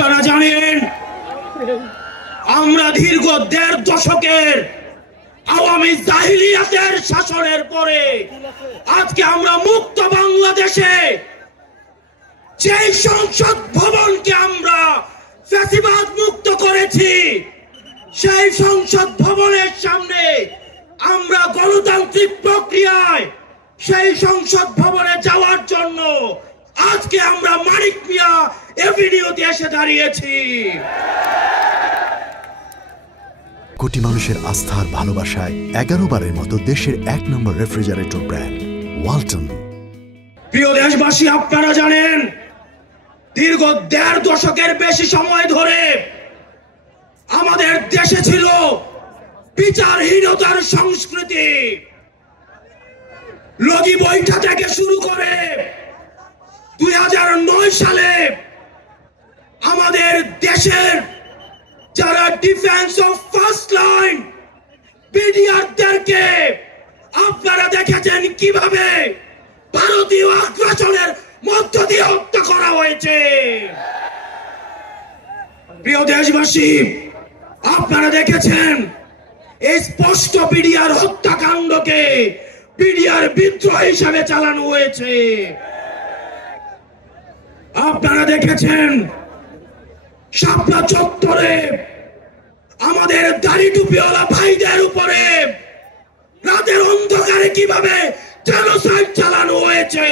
আপনারা জানেন আমরা দীর্ঘ ১.৫ দশকের আওয়ামী জাহিলিয়াতের শাসনের পরে আজকে আমরা মুক্ত বাংলাদেশে যে সংসদ ভবনকে আমরা ফ্যাসিবাদ মুক্ত করেছি, সেই সংসদ ভবনের সামনে আমরা গণতান্ত্রিক প্রক্রিয়ায় সেই সংসদ ভবনে যাওয়ার জন্য আজকে আমরা মানিক মিয়া এভিনিউতে এসে দাঁড়িয়েছি। কোটি মানুষের আস্থার ভালোবাসায় 11 বারের মতো দেশের 1 নম্বর রেফ্রিজারেটর ব্র্যান্ড ওয়ালটন। প্রিয় দেশবাসী, আপনারা জানেন দীর্ঘ ১.৫ দশকের বেশি সময় ধরে আমাদের দেশে ছিল বিচারহীনতার সংস্কৃতি। লগি বৈঠা থেকে শুরু করে ২০০৯ সালে আমাদের দেশের যারা ডিফেন্স অফ ফার্স্ট লাইন বিডিআরদেরকে আপনারা দেখেছেন কিভাবে ভারতীয় আগ্রাসনের মধ্য দিয়ে হত্যা করা হয়েছে। প্রিয় দেশবাসী, আপনারা দেখেছেন এই স্পষ্ট বিডিআর হত্যাকাণ্ডকে বিডিআর বিদ্রোহ হিসাবে চালানো হয়েছে। আপনারা দেখেছেন শাপলা চত্বরে আমাদের দাড়ি টুপিওয়ালা ভাইদের উপরে রাতের অন্ধকারে কিভাবে জেনোসাইড চালানো হয়েছে।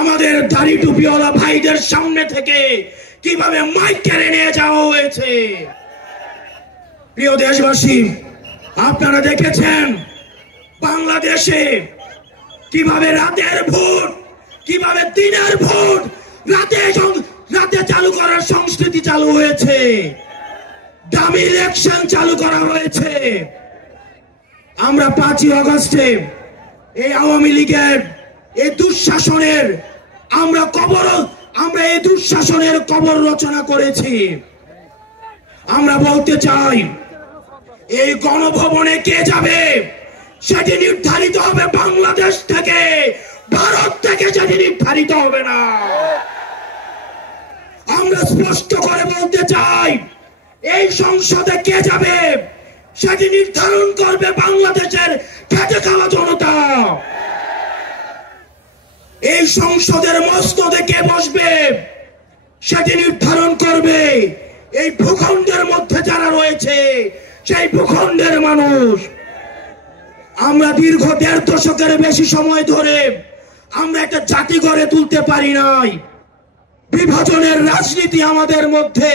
আমাদের দাড়ি টুপিওয়ালা ভাইদের সামনে থেকে কিভাবে মাইক কেড়ে নিয়ে যাওয়া হয়েছে। প্রিয় দেশবাসী, আপনারা দেখেছেন বাংলাদেশে কিভাবে রাতের ভোট, কিভাবে দিনের ভোট রাতে চালু করার সংস্কৃতি চালু হয়েছে, ডামি ইলেকশন চালু করা হয়েছে। আমরা ৫ই আগস্টে এই আওয়ামী লীগের এই দুঃশাসনের আমরা এই দুঃশাসনের কবর রচনা করেছি। আমরা বলতে চাই এই গণভবনে কে যাবে সেটি নির্ধারিত হবে বাংলাদেশ থেকে, ভারত থেকে সেটি নির্ধারিত হবে না। আমরা স্পষ্ট করে বলতে চাই এই সংসদে কে যাবে সেটি নির্ধারণ করবে বাংলাদেশের খেটে খাওয়া জনতা। এই সংসদের মসনদে কে বসবে সেটি নির্ধারণ করবে এই ভূখণ্ডের মধ্যে যারা রয়েছে সেই ভূখণ্ডের মানুষ। আমরা দীর্ঘ ১.৫ দশকের বেশি সময় ধরে আমরা একটা জাতি গড়ে তুলতে পারি নাই। বিভাজনের রাজনীতি আমাদের মধ্যে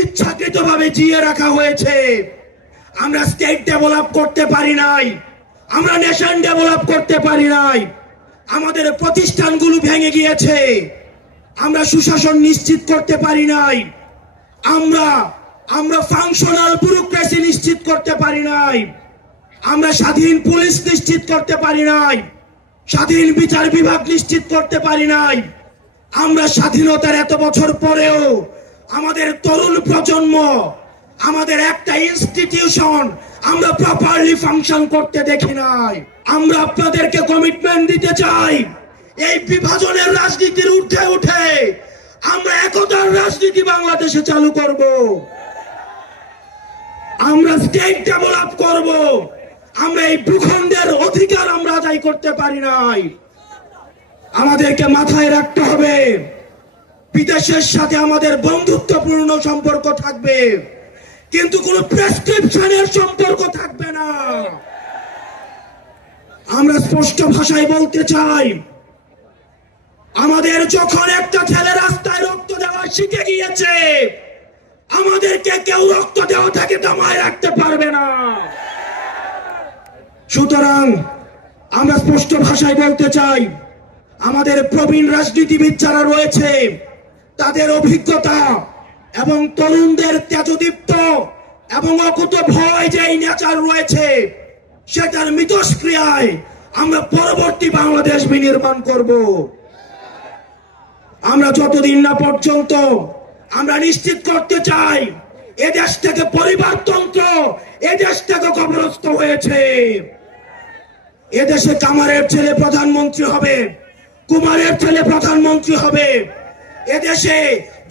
ইচ্ছাকৃতভাবে জিয়ে রাখা হয়েছে। আমরা স্টেট ডেভেলপ করতে পারি নাই, আমরা নেশন ডেভেলপ করতে পারি নাই। আমাদের প্রতিষ্ঠানগুলো ভেঙে গিয়েছে, আমরা সুশাসন নিশ্চিত করতে পারি নাই, আমরা ফাংশনাল ব্যুরোক্রেসি নিশ্চিত করতে পারি নাই, আমরা স্বাধীন পুলিশ নিশ্চিত করতে পারি নাই, স্বাধীন বিচার বিভাগ নিশ্চিত করতে পারি নাই। আমরা স্বাধীনতার এত বছর পরেও আমাদের তরুণ প্রজন্ম, আমাদের একটা ইনস্টিটিউশন আমরা প্রপারলি ফাংশন করতে দেখি নাই। আমরা আপনাদেরকে কমিটমেন্ট দিতে চাই এই বিভাজনের রাজনীতির ঊর্ধ্বে উঠে আমরা একতার রাজনীতি বাংলাদেশে চালু করব। আমরা স্টেট ডেভেলপ করব। আমরা এই ভূখণ্ডের অধিকার আমরা আদায় করতে পারি নাই। আমাদেরকে মাথায় রাখতে হবে বিদেশের সাথে আমাদের বন্ধুত্বপূর্ণ সম্পর্ক থাকবে, কিন্তু কোন প্রেসক্রিপশনের সম্পর্ক থাকবে না। আমরা স্পষ্ট ভাষায় বলতে চাই আমাদের যখন একটা ছেলে রাস্তায় রক্ত দেওয়া শিখে গিয়েছে, আমাদেরকে কেউ রক্ত দেওয়া থেকে দমায় রাখতে পারবে না। সুতরাং আমরা স্পষ্ট ভাষায় বলতে চাই আমাদের প্রবীণ রাজনীতিবিদ যারা রয়েছে তাদের অভিজ্ঞতা এবং তরুণদের তেজদীপ্ত এবং অকুত ভয় যে নেচার রয়েছে সেটার মিথস্ক্রিয়ায় আমরা পরবর্তী বাংলাদেশ বিনির্মাণ করব। আমরা যতদিন না পর্যন্ত আমরা নিশ্চিত করতে চাই এদেশ থেকে পরিবারতন্ত্র এদেশ থেকে কবরস্থ হয়েছে। এদেশে কামারের ছেলে প্রধানমন্ত্রী হবে, কুমারের ছেলে প্রধানমন্ত্রী হবে, এদেশে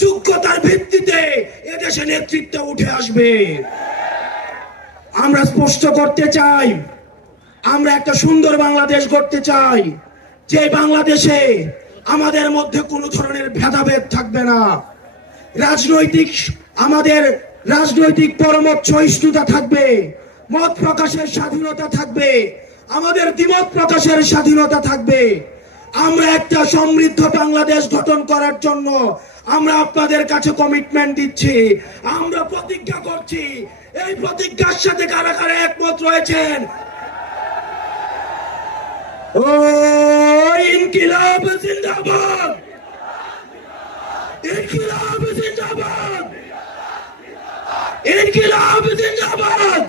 যোগ্যতার ভিত্তিতে এদেশে নেতৃত্ব উঠে আসবে। আমরা স্পষ্ট করতে চাই, আমরা একটা সুন্দর বাংলাদেশ গড়তে চাই, যে বাংলাদেশে আমাদের মধ্যে কোনো ধরনের ভেদাভেদ থাকবে না। আমাদের রাজনৈতিক পরমত সহিষ্ণুতা থাকবে, মত প্রকাশের স্বাধীনতা থাকবে, আমাদের দ্বিমত প্রকাশের স্বাধীনতা থাকবে। আমরা একটা সমৃদ্ধ বাংলাদেশ গঠন করার জন্য আমরা আপনাদের কাছে কমিটমেন্ট দিচ্ছি, আমরা প্রতিজ্ঞা করছি। এই প্রতিজ্ঞার সাথে কারা কারা একমত রয়েছেন? ও ইনকিলাব জিন্দাবাদ, ইনকিলাব জিন্দাবাদ, ইনকিলাব জিন্দাবাদ।